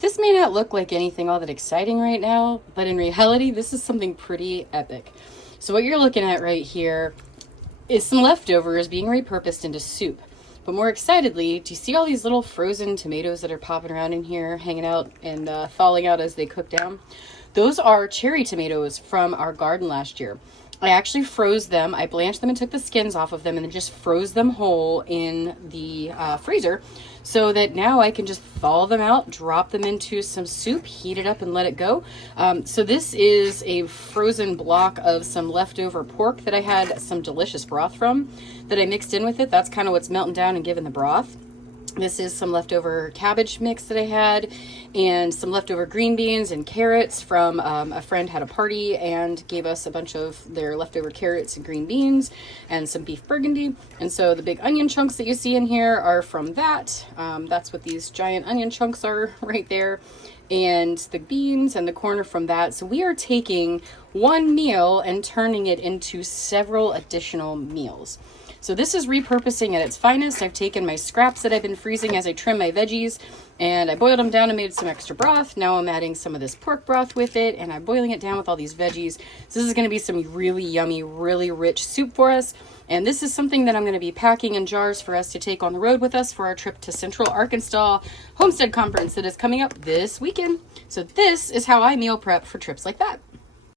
This may not look like anything all that exciting right now, but in reality, this is something pretty epic. So what you're looking at right here is some leftovers being repurposed into soup. But more excitedly, do you see all these little frozen tomatoes that are popping around in here, hanging out and thawing out as they cook down? Those are cherry tomatoes from our garden last year. I actually froze them. I blanched them and took the skins off of them and then just froze them whole in the freezer so that now I can just thaw them out, drop them into some soup, heat it up and let it go. So this is a frozen block of some leftover pork that I had some delicious broth from that I mixed in with it. That's kind of what's melting down and giving the broth. This is some leftover cabbage mix that I had and some leftover green beans and carrots from a friend had a party and gave us a bunch of their leftover carrots and green beans and some beef burgundy. And so the big onion chunks that you see in here are from that. That's what these giant onion chunks are right there. And the beans and the corn are from that. So we are taking one meal and turning it into several additional meals. So this is repurposing at its finest. I've taken my scraps that I've been freezing as I trim my veggies and I boiled them down and made some extra broth. Now I'm adding some of this pork broth with it and I'm boiling it down with all these veggies. So this is going to be some really yummy, really rich soup for us. And this is something that I'm going to be packing in jars for us to take on the road with us for our trip to Central Arkansas Homestead Conference that is coming up this weekend. So this is how I meal prep for trips like that.